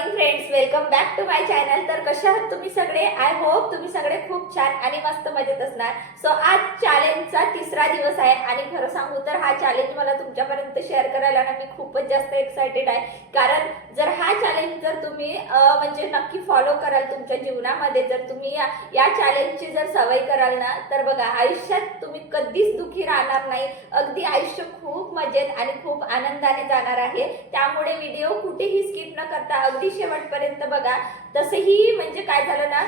Morning friends welcome back to my channel तर कसे आहात तुम्ही सगळे? आय होप तुम्ही सगळे खूप छान आणि मस्त मजेत असणार. सो आज चॅलेंजचा तिसरा दिवस आहे आणि खरं सांगू तर हा चॅलेंज मला तुमच्यापर्यंत शेअर करायला ना मी खूपच जास्त एक्सायटेड आहे. कारण जर हा चॅलेंज जर तुम्ही म्हणजे नक्की फॉलो कराल तुमच्या जीवनामध्ये जर तुम्ही या- या चॅलेंजची जर सवय कराल ना तर बघा आयुष्यात तुम्ही कधीच दुखी राहणार नाही. अगदी आयुष्य खूप मजेत आणि खूप आनंदाने जाणार आहे. त्यामुळे व्हिडिओ कुठेही स्किप न करता अगदी शेवटपर्यंत बघा. तसंही म्हणजे काय झालं ना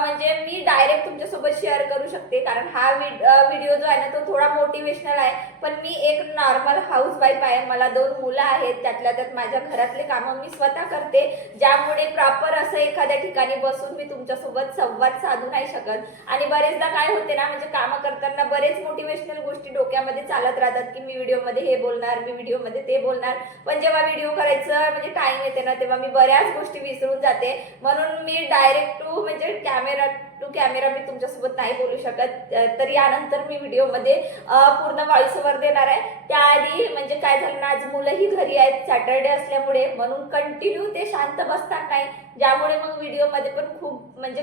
म्हणजे मी डायरेक्ट तुमच्यासोबत शेअर करू शकते. कारण हा व्हिडिओ जो आहे ना तो थोडा मोटिवेशनल आहे. पण मी एक नॉर्मल हाऊस वाईफ आहे. मला दोन मुलं आहेत. त्यातल्या त्यात माझ्या घरातले कामं मी स्वतः करते. ज्यामुळे प्रॉपर असं एखाद्या ठिकाणी बसून मी तुमच्यासोबत संवाद साधू नाही शकत. आणि बरेचदा काय होते ना म्हणजे कामं करताना बरेच मोटिवेशनल गोष्टी डोक्यामध्ये चालत राहतात की मी व्हिडिओमध्ये हे बोलणार मी व्हिडिओमध्ये ते बोलणार. पण जेव्हा व्हिडिओ करायचं म्हणजे टाईम येते ना तेव्हा मी बऱ्याच गोष्टी विसरून जाते. म्हणून मी डायरेक्ट टू म्हणजे कॅमेरा टू कॅमेरा मी तुमच्यासोबत नाही बोलू शकत. तर यानंतर मी व्हिडिओमध्ये पूर्ण व्हॉइस ओव्हर देणार आहे. त्याआधी म्हणजे काय झालं ना आज मुलंही घरी आहेत सॅटर्डे असल्यामुळे म्हणून कंटिन्यू ते शांत बसतात नाही. ज्यामुळे मग व्हिडिओमध्ये पण खूप म्हणजे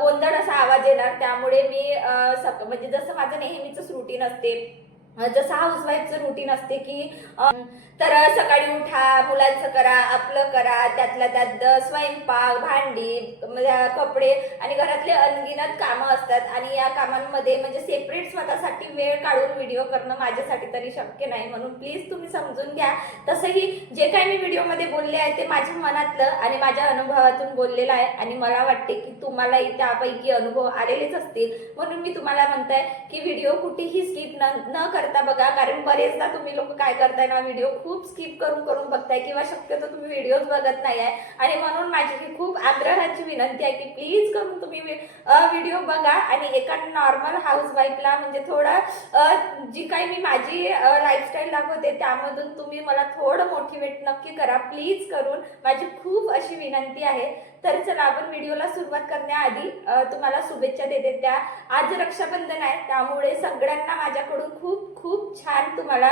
गोंधळ असा आवाज येणार. त्यामुळे मी सक- म्हणजे जसं माझं नेहमीच रुटीन असते जसं जसं हाऊसवाईफचं रुटीन असते की तर सकाळी उठा मुलांचं करा आपलं करा त्यातल्या त्यात स्वयंपाक भांडी म्हणजे कपडे आणि घरातले अनगिनत कामं असतात. आणि या कामांमध्ये म्हणजे सेपरेट स्वतःसाठी वेळ काढून व्हिडिओ करणं माझ्यासाठी तरी शक्य नाही. म्हणून प्लीज तुम्ही समजून घ्या. तसंही जे काही मी व्हिडिओमध्ये बोलले आहे ते माझ्या मनातलं आणि माझ्या अनुभवातून बोललेलं आहे. आणि मला वाटते की तुम्हालाही त्यापैकी अनुभव आलेलेच असतील. म्हणून मी तुम्हाला म्हणताय की व्हिडिओ कुठेही स्किप न न करता बघा कारण बरेचदा तुम्ही लोक काय करताय ना व्हिडिओ खूप स्किप करून करून बघताय किंवा शक्यतो तुम्ही व्हिडिओज बघत नाही आहे आणि म्हणून माझी ही खूप आग्रहाची विनंती आहे की प्लीज करून तुम्ही व्हिडिओ बघा आणि एका नॉर्मल हाऊस वाईफला म्हणजे थोडा जी काही मी माझी लाईफस्टाईल दाखवते त्यामधून तुम्ही मला थोडं मोटिवेट नक्की करा. प्लीज करून माझी खूप अशी विनंती आहे. तर चला आपण व्हिडिओला सुरुवात करण्याआधी तुम्हाला शुभेच्छा देते त्या. आज रक्षाबंधन आहे त्यामुळे सगळ्यांना माझ्याकडून खूप खूप छान तुम्हाला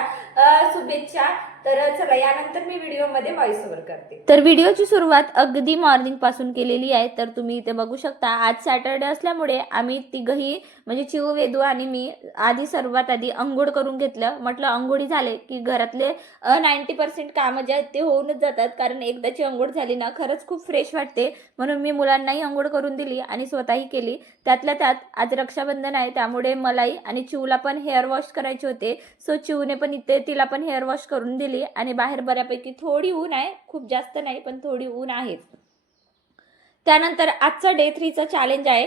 शुभेच्छा. तर चला यानंतर मी व्हिडिओमध्ये व्हॉइस ओव्हर करते. तर व्हिडिओची सुरुवात अगदी मॉर्निंगपासून केलेली आहे तर तुम्ही इथे बघू शकता आज सॅटर्डे असल्यामुळे आम्ही तिघही म्हणजे चिव वेदू आणि मी आधी सर्वात आधी अंघोळ करून घेतलं. म्हटलं अंघोळी झाले की घरातले नाईन्टी पर्सेंट कामं जे आहेत ते होऊनच जातात कारण एकदाची अंघोळ झाली ना खरंच खूप फ्रेश वाटते. म्हणून मी मुलांनाही अंघोळ करून दिली आणि स्वतःही केली. त्यातल्या त्यात आज रक्षाबंधन आहे त्यामुळे मलाही आणि चिवला पण हेअर वॉश करायचे होते. सो चिवने पण इथे तिला पण हेअर वॉश करून दिली. आणि बाहेर बऱ्यापैकी थोडी ऊन आहे खूप जास्त नाही पण थोडी ऊन आहेच त्यानंतर आजचा डे थ्रीचं चॅलेंज आहे.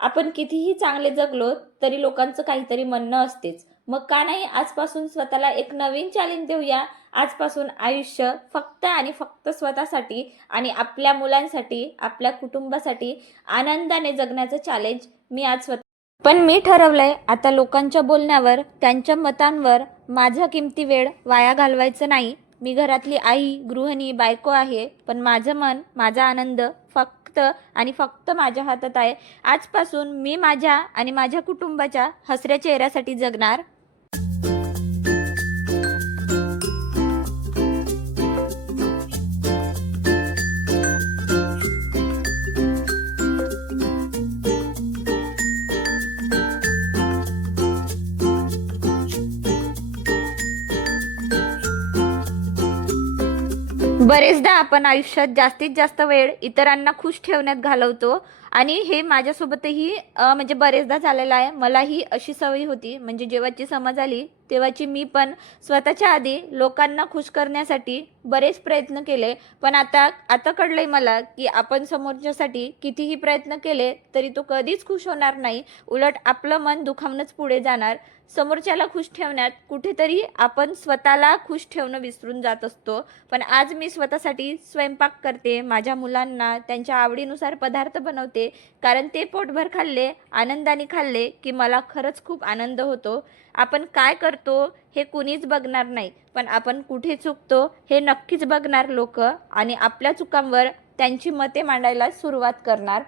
आपण कितीही चांगले जगलो तरी लोकांचं काहीतरी म्हणणं असतेच. मग का नाही आजपासून स्वतःला एक नवीन चॅलेंज देऊया? आजपासून आयुष्य फक्त आणि फक्त स्वतःसाठी आणि आपल्या मुलांसाठी आपल्या कुटुंबासाठी आनंदाने जगण्याचं चॅलेंज मी आज स्वतः पण मी ठरवलंय आता लोकांच्या बोलण्यावर त्यांच्या मतांवर माझा किमती वेळ वाया घालवायचं नाही. मी घरातली आई गृहिणी बायको आहे पण माझं मन माझा आनंद फक्त आणि फक्त माझ्या हातात आहे. आजपासून मी माझ्या आणि माझ्या कुटुंबाच्या हसऱ्या चेहऱ्यासाठी जगणार. बरेचदा आपण आयुष्यात जास्तीत जास्त वेळ इतरांना खुश ठेवण्यात घालवतो. आणि हे माझ्यासोबतही म्हणजे बरेचदा झालेलं आहे. मलाही अशी सवय होती. म्हणजे जेव्हाची समज आली तेव्हाची मी पण स्वतःच्या आधी लोकांना खुश करण्यासाठी बरेच प्रयत्न केले. पण आता आता कळलंय मला की आपण समोरच्यासाठी कितीही प्रयत्न केले तरी तो कधीच खुश होणार नाही. उलट आपलं मन दुखावूनच पुढे जाणार. समोरच्याला खुश ठेवण्यात कुठेतरी आपण स्वतःला खुश ठेवणं विसरून जात असतो. पण आज मी स्वतःसाठी स्वयंपाक करते माझ्या मुलांना त्यांच्या आवडीनुसार पदार्थ बनवते. कारण ते पोटभर खाल्ले आनंदाने खाल्ले की मला खरंच खूप आनंद होतो. आपण काय करतो हे कुणीच बघणार नाही. पण आपण कुठे चुकतो हे नक्कीच बघणार लोक आणि आपल्या चुकांवर त्यांची मते मांडायला सुरुवात करणार.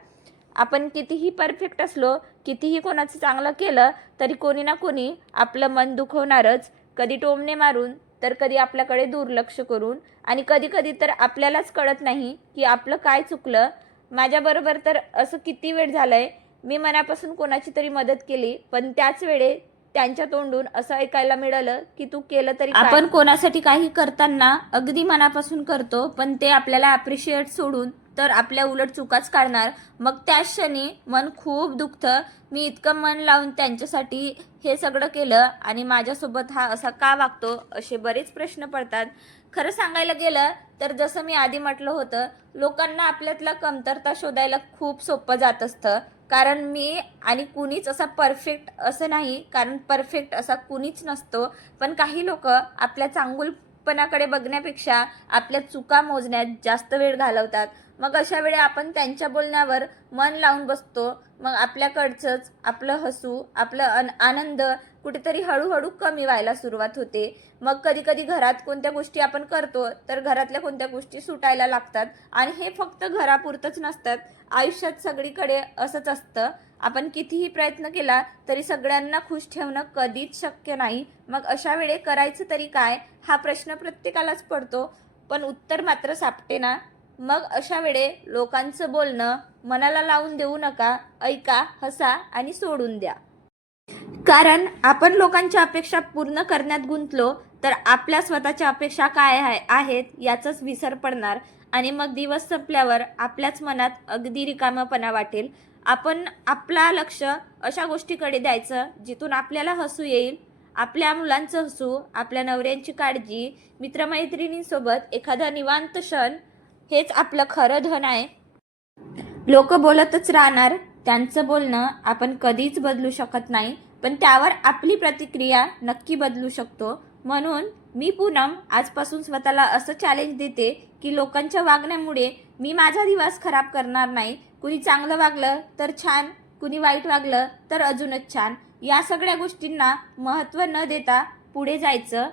आपण कितीही परफेक्ट असलो कितीही कोणाचं चांगलं केलं तरी कोणी ना कोणी आपलं मन दुखवणारच. कधी टोमणे मारून तर कधी आपल्याकडे दुर्लक्ष करून आणि कधी कधी तर आपल्यालाच कळत नाही की आपलं काय चुकलं. माझ्याबरोबर तर असं किती वेळ झालं आहे मी मनापासून कोणाची तरी मदत केली पण त्याच वेळे त्यांच्या तोंडून असं ऐकायला मिळालं की तू केलं तरी आपण कोणासाठी काही करताना अगदी मनापासून करतो पण ते आपल्याला अप्रिशिएट सोडून तर आपल्या उलट चुकाच काढणार. मग त्या क्षणी मन खूप दुखतं. मी इतकं मन लावून त्यांच्यासाठी हे सगळं केलं आणि माझ्यासोबत हा असा का वागतो असे बरेच प्रश्न पडतात. खरं सांगायला गेलं तर जसं मी आधी म्हटलं होतं लोकांना आपल्यातला कमतरता शोधायला खूप सोपं जात असतं. कारण मी आणि कुणीच असा परफेक्ट असं नाही कारण परफेक्ट असा कुणीच नसतो. पण काही लोक आपल्या चांगुलपणाकडे बघण्यापेक्षा आपल्या चुका मोजण्यात जास्त वेळ घालवतात. मग अशा वेळी आपण त्यांच्या बोलण्यावर मन लावून बसतो. मग आपल्याकडचंच आपलं हसू आपलं अन आनंद कुठेतरी हळूहळू कमी व्हायला सुरुवात होते. मग कधी कधी घरात कोणत्या गोष्टी आपण करतो तर घरातल्या कोणत्या गोष्टी सुटायला लागतात आणि हे फक्त घरापुरतंच नसतात. आयुष्यात सगळीकडे असंच असतं. आपण कितीही प्रयत्न केला तरी सगळ्यांना खुश ठेवणं कधीच शक्य नाही. मग अशा वेळे करायचं तरी काय? हा प्रश्न प्रत्येकालाच पडतो. पण उत्तर मात्र सापटे ना मग अशा वेळे लोकांचं बोलणं मनाला लावून देऊ नका ऐका हसा आणि सोडून द्या. कारण आपण लोकांच्या अपेक्षा पूर्ण करण्यात गुंतलो तर आपल्या स्वतःच्या अपेक्षा काय आहेत याचाच विसर पडणार आणि मग दिवस संपल्यावर आपल्याच मनात अगदी रिकामपणा वाटेल. आपण आपला लक्ष अशा गोष्टीकडे द्यायचं जिथून आपल्याला हसू येईल. आपल्या मुलांचं हसू आपल्या नवऱ्यांची काळजी मित्रमैत्रिणींसोबत एखादा निवांत क्षण हेच आपलं खरं धन आहे. लोक बोलतच राहणार त्यांचं बोलणं आपण कधीच बदलू शकत नाही पण त्यावर आपली प्रतिक्रिया नक्की बदलू शकतो. म्हणून मी पूनम आजपासून स्वतःला असं चॅलेंज देते की लोकांच्या वागण्यामुळे मी माझा दिवस खराब करणार नाही. कुणी चांगलं वागलं तर छान कुणी वाईट वागलं तर अजूनच छान. या सगळ्या गोष्टींना महत्त्व न देता पुढे जायचं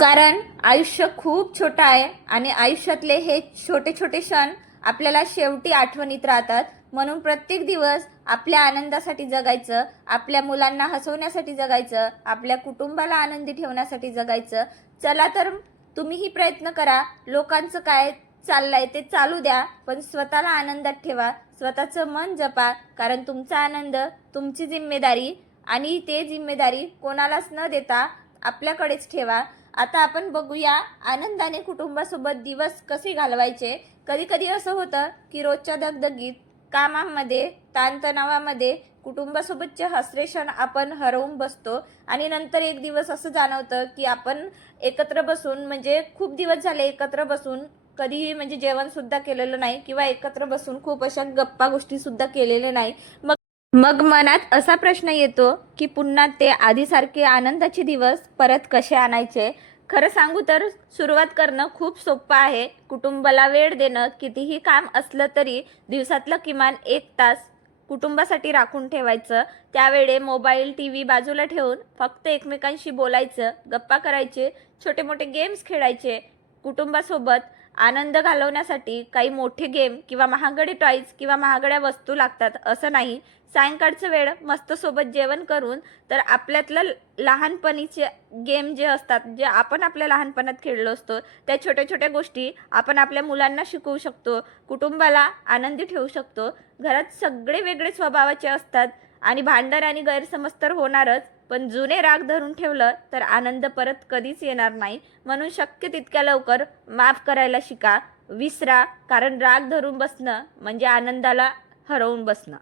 कारण आयुष्य खूप छोटं आहे आणि आयुष्यातले हे छोटे छोटे क्षण आपल्याला शेवटी आठवणीत राहतात. म्हणून प्रत्येक दिवस आपल्या आनंदासाठी जगायचं आपल्या मुलांना हसवण्यासाठी जगायचं आपल्या कुटुंबाला आनंदी ठेवण्यासाठी जगायचं. चला तर तुम्हीही प्रयत्न करा. लोकांचं काय चाललंय ते चालू द्या पण स्वतःला आनंदात ठेवा. स्वतःचं मन जपा कारण तुमचा आनंद तुमची जिम्मेदारी आणि ते जिम्मेदारी कोणालाच न देता आपल्याकडेच ठेवा. आता आपण बघूया आनंदाने कुटुंबासोबत दिवस कसे घालवायचे. कधी कधी असं होतं की रोजच्या दगदगीत कामामध्ये ताणतणावामध्ये कुटुंबासोबतचे हसरे क्षण आपण हरवून बसतो आणि नंतर एक दिवस असं जाणवतं की आपण एकत्र बसून म्हणजे खूप दिवस झाले एकत्र बसून कधीही म्हणजे जेवणसुद्धा केलेलं नाही किंवा एकत्र बसून खूप अशा गप्पा गोष्टीसुद्धा केलेल्या नाही. मग मग मनात असा प्रश्न येतो की पुन्हा ते आधीसारखे आनंदाचे दिवस परत कसे आणायचे? खरं सांगू तर सुरुवात करणं खूप सोपं आहे. कुटुंबाला वेळ देणं कितीही काम असलं तरी दिवसातलं किमान एक तास कुटुंबासाठी राखून ठेवायचं. त्यावेळे मोबाईल टी व्ही बाजूला ठेवून फक्त एकमेकांशी बोलायचं गप्पा करायचे छोटे मोठे गेम्स खेळायचे. कुटुंबासोबत आनंद घालवण्यासाठी काही मोठे गेम किंवा महागडे टॉईज किंवा महागड्या वस्तू लागतात असं नाही. सायंकाळचं वेळ मस्त सोबत जेवण करून तर आपल्यातलं लहानपणीचे गेम जे असतात जे आपण आपल्या लहानपणात खेळलो असतो त्या छोट्या छोट्या गोष्टी आपण आपल्या मुलांना शिकवू शकतो कुटुंबाला आनंदी ठेवू शकतो. घरात सगळे वेगळे स्वभावाचे असतात आणि भांडण आणि गैरसमज तर होणारच पण जुने राग धरून ठेवलं तर आनंद परत कधीच येणार नाही. म्हणून शक्य तितक्या लवकर माफ करायला शिका विसरा कारण राग धरून बसणं म्हणजे आनंदाला हरवून बसणं.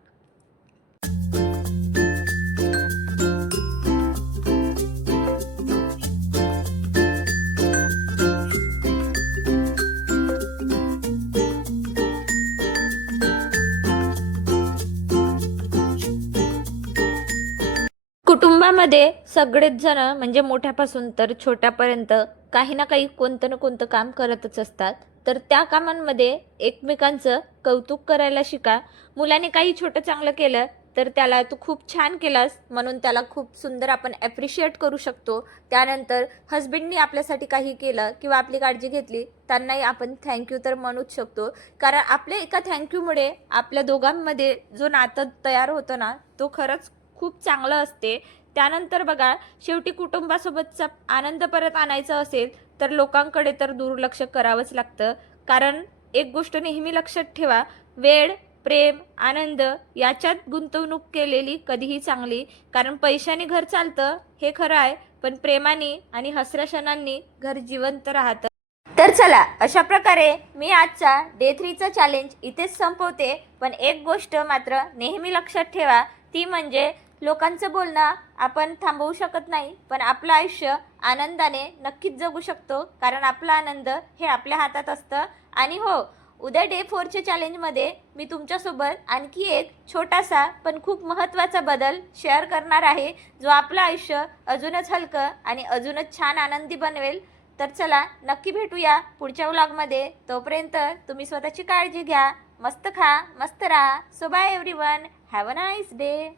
कुटुंबामध्ये सगळेच जण म्हणजे मोठ्यापासून तर छोट्यापर्यंत काही ना काही कोणतं ना कोणतं काम करतच असतात. तर त्या कामांमध्ये एकमेकांचं कौतुक करायला शिका. मुलाने काही छोटं चांगलं केलं तर त्याला तू खूप छान केलास म्हणून त्याला खूप सुंदर आपण ॲप्रिशिएट करू शकतो. त्यानंतर हस्बंडनी आपल्यासाठी काही केलं किंवा आपली काळजी घेतली त्यांनाही आपण थँक्यू तर म्हणूच शकतो. कारण आपल्या एका थँक्यूमुळे आपल्या दोघांमध्ये जो नातं तयार होतं ना तो खरंच खूप चांगलं असते. त्यानंतर बघा शेवटी कुटुंबासोबतचा आनंद परत आणायचा असेल तर लोकांकडे तर दुर्लक्ष करावंच लागतं. कारण एक गोष्ट नेहमी लक्षात ठेवा वेळ प्रेम आनंद याच्यात गुंतवणूक केलेली कधीही चांगली. कारण पैशाने घर चालतं हे खरं आहे पण प्रेमाने आणि हसऱ्या क्षणांनी घर जिवंत राहतं. तर चला अशा प्रकारे मी आजचा डे थ्रीचा चॅलेंज इथेच संपवते. पण एक गोष्ट मात्र नेहमी लक्षात ठेवा ती म्हणजे लोकांचं बोलणं आपण थांबवू शकत नाही पण आपलं आयुष्य आनंदाने नक्कीच जगू शकतो कारण आपला आनंद हे आपल्या हातात असतं. आणि हो उद्या डे फोरच्या चॅलेंजमध्ये मी तुमच्यासोबत आणखी एक छोटासा पण खूप महत्त्वाचा बदल शेअर करणार आहे जो आपलं आयुष्य अजूनच हलकं आणि अजूनच छान आनंदी बनवेल. तर चला नक्की भेटूया पुढच्या व्लॉगमध्ये तोपर्यंत तुम्ही स्वतःची काळजी घ्या मस्त खा मस्त राहा. So bye everyone have a nice day